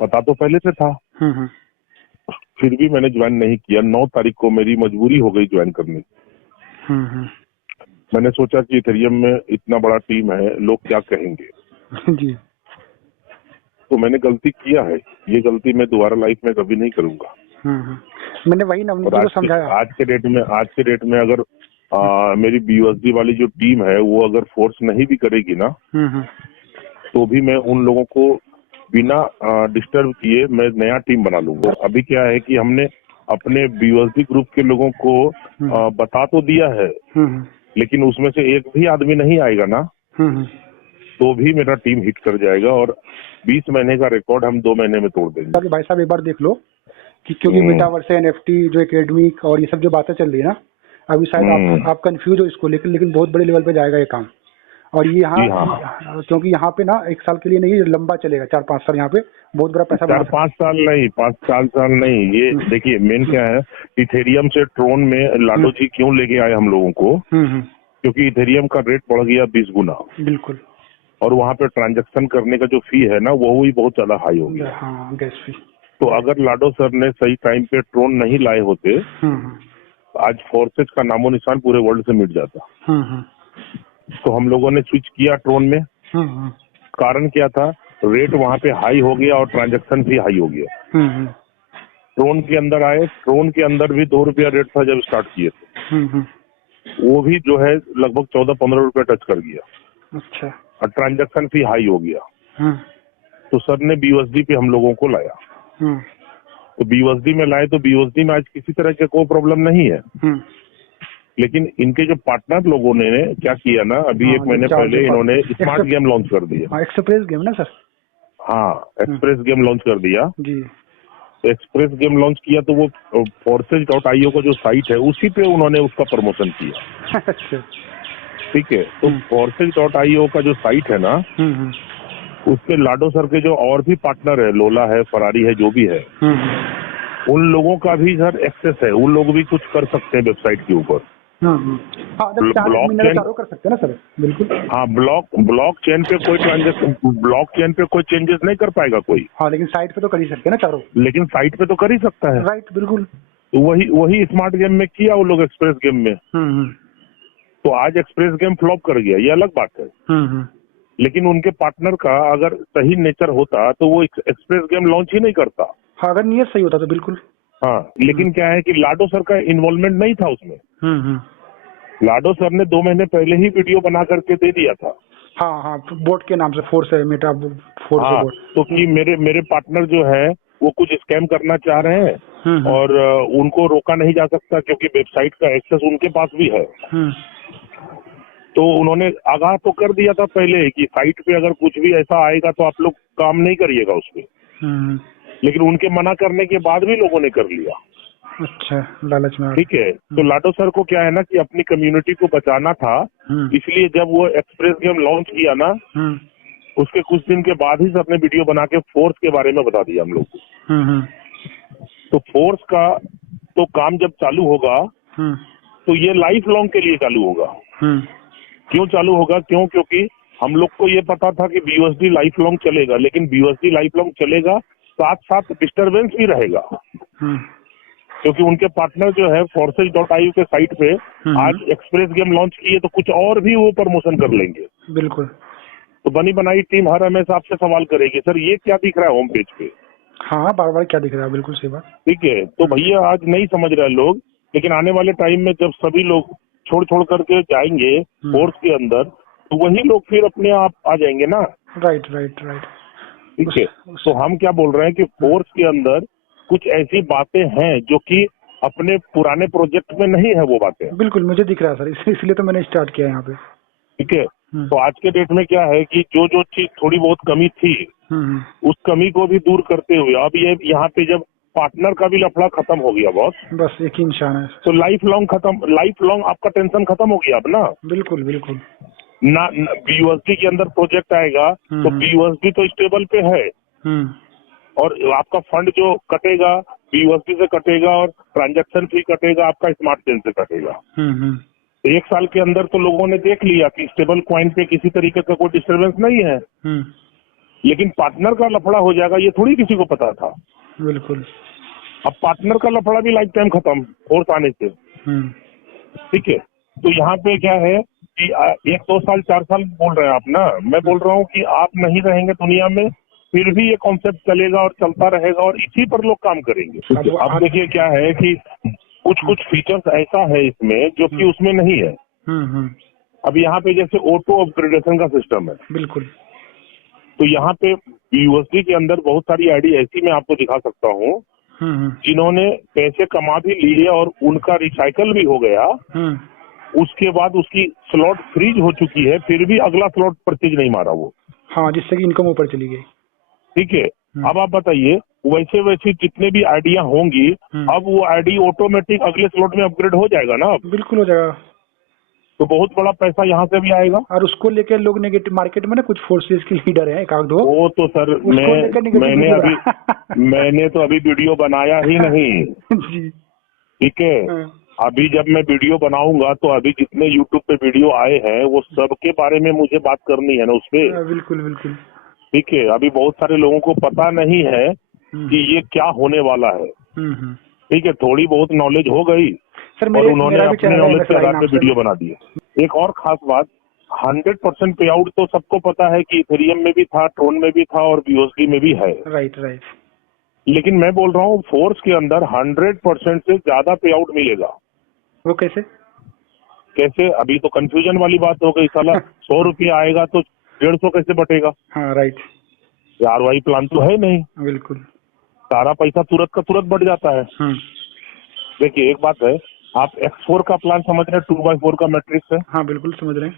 पता तो पहले से था, फिर भी मैंने ज्वाइन नहीं किया। 9 तारीख को मेरी मजबूरी हो गई ज्वाइन करने की। मैंने सोचा कि इथेरियम में इतना बड़ा टीम है, लोग क्या कहेंगे जी। तो मैंने गलती किया है, ये गलती मैं दोबारा लाइफ में कभी नहीं करूंगा। मैंने वही नवनीत को समझाया। आज के डेट में अगर मेरी BUSD वाली जो टीम है वो अगर फोर्स नहीं भी करेगी ना, तो भी मैं उन लोगों को बिना डिस्टर्ब किए मैं नया टीम बना लूंगा। अभी क्या है कि हमने अपने BUSD ग्रुप के लोगों को बता तो दिया है, लेकिन उसमें से एक भी आदमी नहीं आएगा ना, तो भी मेरा टीम हिट कर जाएगा और 20 महीने का रिकॉर्ड हम 2 महीने में तोड़ देंगे। भाई साहब एक बार देख लो कि क्योंकि मेटावर्स है, NFT जो एकेडमी और ये सब जो बातें चल रही है ना, अभी शायद आप कंफ्यूज हो इसको, लेकिन बहुत बड़े लेवल पे जाएगा ये काम। और ये यहाँ क्योंकि यहाँ पे ना 1 साल के लिए नहीं, लंबा चलेगा, 4-5 साल यहाँ पे बहुत बड़ा पैसा 4-5 साल नहीं, 5-4 साल नहीं। ये देखिए मेन क्या है, इथेरियम से ट्रोन में लाडो जी क्यों लेके आए हम लोगों को, क्योंकि इथेरियम का रेट बढ़ गया 20 गुना। बिल्कुल। और वहाँ पे ट्रांजैक्शन करने का जो फी है ना, वो भी बहुत ज्यादा हाई हो गया। हाँ, गैस फी। तो अगर लाडो सर ने सही टाइम पे ट्रोन नहीं लाए होते, आज फोर्सेज का नामो निशान पूरे वर्ल्ड से मिट जाता। तो हम लोगों ने स्विच किया ट्रोन में। कारण क्या था, रेट वहाँ पे हाई हो गया और ट्रांजैक्शन भी हाई हो गया। ट्रोन के अंदर आए, ट्रोन के अंदर भी 2 रुपया रेट था जब स्टार्ट किए थे, वो भी जो है लगभग 14-15 रुपया टच कर गया। अच्छा। और ट्रांजैक्शन फी हाई हो गया। तो सर ने BUSD पे हम लोगों को लाया। तो BUSD में लाए तो BUSD में आज किसी तरह का कोई प्रॉब्लम नहीं है। लेकिन इनके जो पार्टनर लोगों ने क्या किया ना, अभी 1 महीने पहले इन्होंने स्मार्ट गेम लॉन्च कर दिया। एक्सप्रेस गेम ना सर? हाँ, एक्सप्रेस गेम लॉन्च कर दिया जी। एक्सप्रेस गेम लॉन्च किया तो वो forces.io का जो साइट है उसी पे उन्होंने उसका प्रमोशन किया। अच्छा। ठीक है, तो forces.io का जो साइट है ना, उस पे लाडो सर के जो और भी पार्टनर है, लोला है, फरारी है, जो भी है, उन लोगों का भी सर एक्सेस है। उन लोग भी कुछ कर सकते हैं वेबसाइट के ऊपर। ब्लॉक चेन कर सकते हैं ना सर? बिल्कुल। हाँ, ब्लॉक चेन पे कोई ट्रांजेक्शन, ब्लॉक चेन पे कोई चेंजेस नहीं कर पाएगा कोई। हाँ, लेकिन साइट पे तो कर ही सकते हैं ना चारों। लेकिन साइट पे तो कर ही सकता है। राइट, बिल्कुल। तो वही स्मार्ट गेम में किया वो लोग, एक्सप्रेस गेम में। तो आज एक्सप्रेस गेम फ्लॉप कर गया, ये अलग बात है। लेकिन उनके पार्टनर का अगर सही नेचर होता तो वो एक्सप्रेस गेम लॉन्च ही नहीं करता। हाँ, अगर नियत सही होता तो बिल्कुल। हाँ, लेकिन क्या है कि लाडो सर का इन्वॉल्वमेंट नहीं था उसमें। लाडो सर ने 2 महीने पहले ही वीडियो बना करके दे दिया था। हाँ, बोट के नाम से, फोर्स है, मेटा फोर्स है बोट। तो कि मेरे पार्टनर जो है वो कुछ स्कैम करना चाह रहे हैं और उनको रोका नहीं जा सकता क्योंकि वेबसाइट का एक्सेस उनके पास भी है। तो उन्होंने आगाह तो कर दिया था पहले कि साइट पे अगर कुछ भी ऐसा आएगा तो आप लोग काम नहीं करिएगा उस पर। लेकिन उनके मना करने के बाद भी लोगों ने कर लिया। अच्छा, लालच में। ठीक है, तो लाडो सर को क्या है ना कि अपनी कम्युनिटी को बचाना था, इसलिए जब वो एक्सप्रेस गेम लॉन्च किया ना, उसके कुछ दिन के बाद ही सर ने वीडियो बना के फोर्स के बारे में बता दिया हम लोग को। तो फोर्स का तो काम जब चालू होगा तो ये लाइफ लॉन्ग के लिए चालू होगा। क्यों चालू होगा? क्योंकि हम लोग को ये पता था कि BUSD लाइफ लॉन्ग चलेगा, लेकिन BUSD लाइफ लॉन्ग चलेगा, साथ साथ डिस्टर्बेंस भी रहेगा। क्योंकि उनके पार्टनर जो है forces.io के साइट पे आज एक्सप्रेस गेम लॉन्च किए तो कुछ और भी वो प्रमोशन कर लेंगे। बिल्कुल। तो बनी बनाई टीम हर हमेशा आपसे सवाल करेगी, सर ये क्या दिख रहा है होम पेज पे? हाँ, बार बार क्या दिख रहा है, बिल्कुल सही बात। ठीक है, तो भैया आज नहीं समझ रहे लोग, लेकिन आने वाले टाइम में जब सभी लोग छोड़ करके जाएंगे फोर्स के अंदर, तो वही लोग फिर अपने आप आ जाएंगे ना। राइट। ठीक है, तो हम क्या बोल रहे हैं कि फोर्स के अंदर कुछ ऐसी बातें हैं जो कि अपने पुराने प्रोजेक्ट में नहीं है वो बातें। बिल्कुल, मुझे दिख रहा है सर, इसलिए तो मैंने स्टार्ट किया यहाँ पे। ठीक है, तो आज के डेट में क्या है कि जो चीज थोड़ी बहुत कमी थी, उस कमी को भी दूर करते हुए अब ये यहाँ पे जब पार्टनर का भी लफड़ा खत्म हो गया बस एक ही इंसान है, तो लाइफ लॉन्ग आपका टेंशन खत्म हो गया अब ना। बिल्कुल ना BUSD के अंदर प्रोजेक्ट आएगा तो BUSD तो स्टेबल पे है और आपका फंड जो कटेगा BUSD से कटेगा और ट्रांजैक्शन फी कटेगा आपका स्मार्ट चेन से कटेगा। 1 साल के अंदर तो लोगों ने देख लिया कि स्टेबल कॉइन पे किसी तरीके का कोई डिस्टर्बेंस नहीं है। लेकिन पार्टनर का लफड़ा हो जाएगा ये थोड़ी किसी को पता था। बिल्कुल। अब पार्टनर का लफड़ा भी लाइफ टाइम खत्म फोर्स आने से। ठीक है, तो यहाँ पे क्या है कि 1-2 साल 4 साल बोल रहे हैं आप ना, मैं बोल रहा हूँ कि आप नहीं रहेंगे दुनिया में फिर भी ये कॉन्सेप्ट चलेगा और चलता रहेगा और इसी पर लोग काम करेंगे। अब देखिए क्या है कि कुछ फीचर्स ऐसा है इसमें जो कि उसमें नहीं है। अब यहाँ पे जैसे ऑटो अपग्रेडेशन का सिस्टम है। बिल्कुल। तो यहाँ पे यूएसडी के अंदर बहुत सारी आईडी ऐसी मैं आपको दिखा सकता हूँ जिन्होंने पैसे कमा भी लिए और उनका रिसाइकल भी हो गया। उसके बाद उसकी स्लॉट फ्रीज हो चुकी है फिर भी अगला स्लॉट परचेज नहीं मारा वो। हाँ, जिससे कि इनकम ऊपर चली गई। ठीक है, अब आप बताइए वैसे वैसे जितने भी आईडिया होंगी अब वो आईडी ऑटोमेटिक अगले स्लॉट में अपग्रेड हो जाएगा ना। बिल्कुल हो जाएगा। तो बहुत बड़ा पैसा यहाँ से भी आएगा। और उसको लेकर लोग नेगेटिव मार्केट में ना कुछ फोर्सेस के लीडर हैं, एक आध दो। वो तो सर मैंने तो अभी वीडियो बनाया ही नहीं। जी। ठीक है, अभी जब मैं वीडियो बनाऊंगा तो अभी जितने यूट्यूब पे वीडियो आए हैं वो सबके बारे में मुझे बात करनी है ना उस पे। बिल्कुल बिल्कुल। ठीक है, अभी बहुत सारे लोगों को पता नहीं है कि ये क्या होने वाला है। ठीक है, थोड़ी बहुत नॉलेज हो गई सर, और उन्होंने अपने नॉलेज के आधार पे वीडियो बना दिए। एक और खास बात, 100% पे आउट तो सबको पता है कि इथेरियम में भी था, ट्रोन में भी था और बीओएसडी में भी है। Right right. लेकिन मैं बोल रहा हूँ फोर्स के अंदर 100% से ज्यादा पे आउट मिलेगा। वो कैसे? अभी तो कंफ्यूजन वाली बात हो गई। साला 100 रुपया आएगा तो 150 कैसे बटेगा? हाँ राइट। ROI प्लान तो है नहीं। बिल्कुल। सारा पैसा तुरंत का तुरंत बढ़ जाता है। देखिए एक बात है, आप X4 का प्लान समझ रहे हैं, 2x4 का मैट्रिक्स है। हाँ बिल्कुल समझ रहे हैं।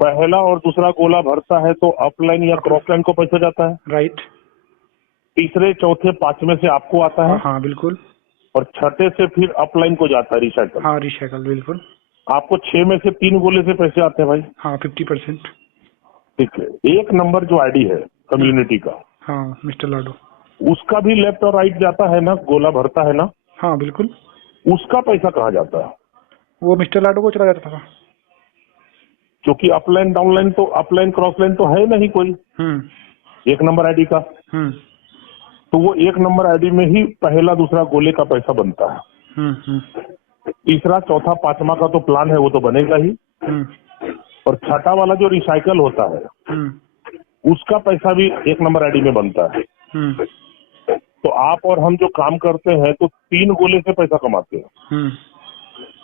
पहला और दूसरा गोला भरता है तो अपलाइन या क्रॉस लाइन को पैसा जाता है। राइट। तीसरे चौथे पांचवें से आपको आता है। हाँ बिल्कुल। और छठे से फिर अपलाइन को जाता है रिसाइकल। हाँ रिसाइकल बिल्कुल। आपको 6 में से 3 गोले से पैसे आते हैं भाई। हाँ 50%। ठीक है, एक नंबर जो आईडी है कम्युनिटी का, हाँ मिस्टर लाडो, उसका भी लेफ्ट और राइट जाता है ना, गोला भरता है ना। हाँ बिल्कुल। उसका पैसा कहाँ जाता है? वो मिस्टर लाडो को चला जाता था क्योंकि अपलाइन डाउनलाइन तो अपलाइन क्रॉस लाइन तो है नहीं कोई एक नंबर आईडी का। तो वो एक नंबर आईडी में ही पहला दूसरा गोले का पैसा बनता है। तीसरा चौथा पांचवा का तो प्लान है वो तो बनेगा ही। और छठा वाला जो रिसाइकल होता है उसका पैसा भी एक नंबर आईडी में बनता है। तो आप और हम जो काम करते हैं तो 3 गोले से पैसा कमाते हैं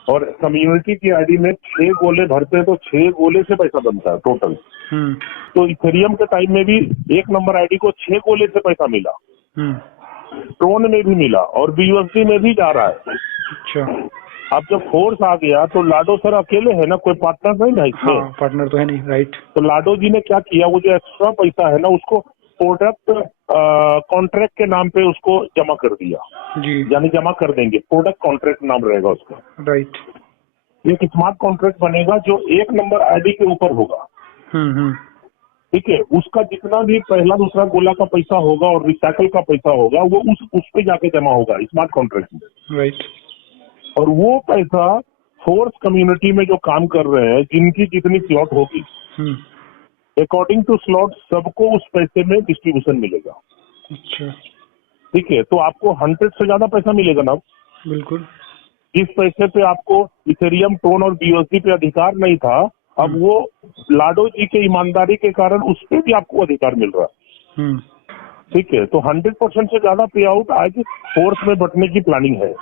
और कम्युनिटी की आईडी में 6 गोले भरते हैं तो 6 गोले से पैसा बनता है टोटल। तो इथेरियम के टाइम में भी एक नंबर आईडी को 6 गोले से पैसा मिला, ट्रोन में भी मिला और बीयूएसडी में भी जा रहा है। अच्छा, अब जब फोर्स आ गया तो लाडो सर अकेले है ना, कोई पार्टनर नहीं है इसमें। हाँ, पार्टनर तो है नहीं। राइट। तो लाडो जी ने क्या किया, वो जो एक्स्ट्रा पैसा है ना उसको प्रोडक्ट कॉन्ट्रैक्ट के नाम पे उसको जमा कर दिया जी, यानी जमा कर देंगे, प्रोडक्ट कॉन्ट्रैक्ट नाम रहेगा उसका। राइट। एक स्मार्ट कॉन्ट्रैक्ट बनेगा जो एक नंबर आईडी के ऊपर होगा। ठीक है, उसका जितना भी पहला दूसरा गोला का पैसा होगा और रिसाइकल का पैसा होगा वो उस पे जाके जमा होगा स्मार्ट कॉन्ट्रैक्ट में। राइट। और वो पैसा फोर्स कम्युनिटी में जो काम कर रहे हैं जिनकी जितनी स्लॉट होगी अकॉर्डिंग टू स्लॉट सबको उस पैसे में डिस्ट्रीब्यूशन मिलेगा। अच्छा, ठीक है, तो आपको 100 से ज्यादा पैसा मिलेगा ना। बिल्कुल। इस पैसे पे आपको इथेरियम, ट्रोन और बीओएसडी पे अधिकार नहीं था, अब वो लाडो जी के ईमानदारी के कारण उस पे भी आपको अधिकार मिल रहा है। ठीक है, तो 100% से ज्यादा पे आउट आज फोर्स में बंटने की प्लानिंग है।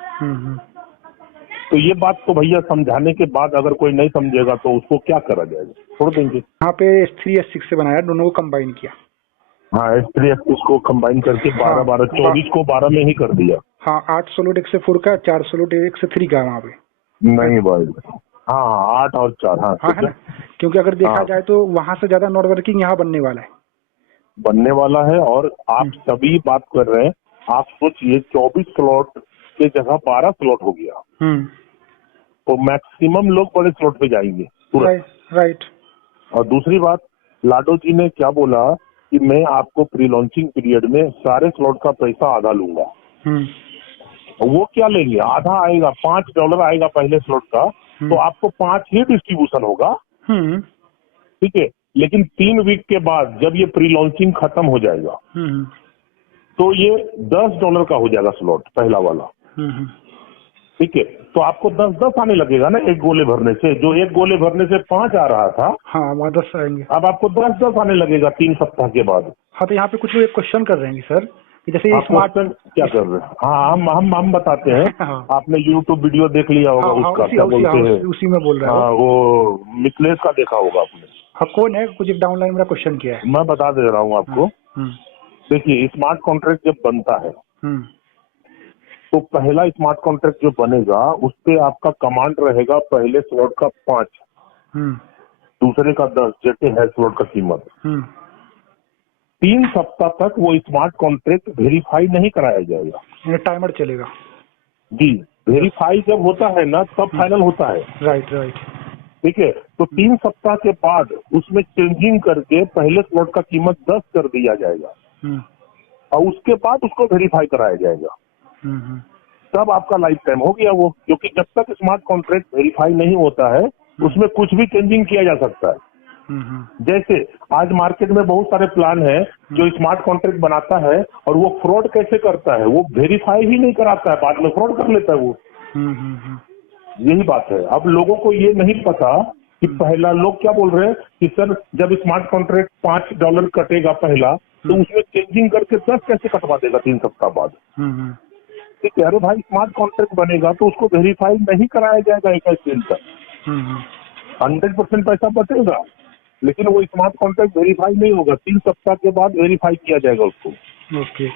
तो ये बात तो भैया समझाने के बाद अगर कोई नहीं समझेगा तो उसको क्या करा जाएगा, छोड़ देंगे। यहाँ पे S3 S6 से बनाया, दोनों को कंबाइन किया। हाँ, S3 S6 को कंबाइन करके 12 24 को 12 में ही कर दिया। हाँ, 8 सोलोट 1 का, 4 सोलोट 1 का वहाँ पे। नहीं भाई, हाँ 8 और 4। हाँ है ना, क्योंकि अगर देखा जाए तो वहाँ से ज्यादा नॉट वर्किंग यहाँ बनने वाला है। और आप सभी बात कर रहे हैं, आप सोचिए 24 स्लॉट के जगह 12 स्लॉट हो गया तो मैक्सिमम लोग बड़े स्लॉट पे जाएंगे तुरंत। राइट। और दूसरी बात, लाडो जी ने क्या बोला कि मैं आपको प्री लॉन्चिंग पीरियड में सारे स्लॉट का पैसा आधा लूंगा। वो क्या लेंगे, आधा आएगा, $5 आएगा पहले स्लॉट का, तो आपको 5 ही डिस्ट्रीब्यूशन होगा। ठीक है, लेकिन 3 वीक के बाद जब ये प्री लॉन्चिंग खत्म हो जाएगा तो ये $10 का हो जाएगा स्लॉट, पहला वाला। ठीक है, तो आपको 10-10 आने लगेगा ना एक गोले भरने से। जो एक गोले भरने से 5 आ रहा था, हाँ, वहाँ 10 आएंगे। अब आपको 10-10 आने लगेगा 3 सप्ताह के बाद। हाँ, तो यहाँ पे कुछ लोग एक क्वेश्चन कर रहे हैं सर कि जैसे स्मार्ट क्या कर रहे हैं। हाँ, हम बताते हैं। हाँ, आपने यूट्यूब वीडियो देख लिया होगा, हाँ, उसका क्या बोलते हैं, उसी में बोल रहा है। हाँ, वो मिथलेश का देखा होगा आपने। हाँ, कौन है, कुछ डाउनलाइन मेरा क्वेश्चन किया है, मैं बता दे रहा हूँ आपको। देखिए, स्मार्ट कॉन्ट्रैक्ट जब बनता है तो पहला स्मार्ट कॉन्ट्रैक्ट जो बनेगा उस पे आपका कमांड रहेगा पहले स्लॉट का 5, दूसरे का 10, जैसे है स्लॉट का कीमत। 3 सप्ताह तक वो स्मार्ट कॉन्ट्रैक्ट वेरीफाई नहीं कराया जाएगा, टाइमर चलेगा जी। वेरीफाई जब होता है ना तब फाइनल होता है। राइट। ठीक है, तो 3 सप्ताह के बाद उसमें चेंजिंग करके पहले स्लॉट का कीमत 10 कर दिया जाएगा और उसके बाद उसको वेरीफाई कराया जाएगा। तब आपका लाइफ टाइम हो गया वो, क्योंकि जब तक स्मार्ट कॉन्ट्रैक्ट वेरीफाई नहीं होता है उसमें कुछ भी चेंजिंग किया जा सकता है। जैसे आज मार्केट में बहुत सारे प्लान है जो स्मार्ट कॉन्ट्रैक्ट बनाता है और वो फ्रॉड कैसे करता है, वो वेरीफाई ही नहीं कराता है, बाद में फ्रॉड कर लेता है वो। यही बात है। अब लोगों को ये नहीं पता कि पहला लोग क्या बोल रहे हैं कि सर जब स्मार्ट कॉन्ट्रैक्ट $5 कटेगा पहला, तो उसमें चेंजिंग करके 10 कैसे कटवा देगा 3 सप्ताह बाद। ठीक है, अरे भाई स्मार्ट कॉन्ट्रैक्ट बनेगा तो उसको वेरीफाई नहीं कराया जाएगा 21 दिन तक। 100% पैसा बचेगा, लेकिन वो स्मार्ट कॉन्ट्रैक्ट वेरीफाई नहीं होगा। 3 सप्ताह के बाद वेरीफाई किया जाएगा उसको। ओके।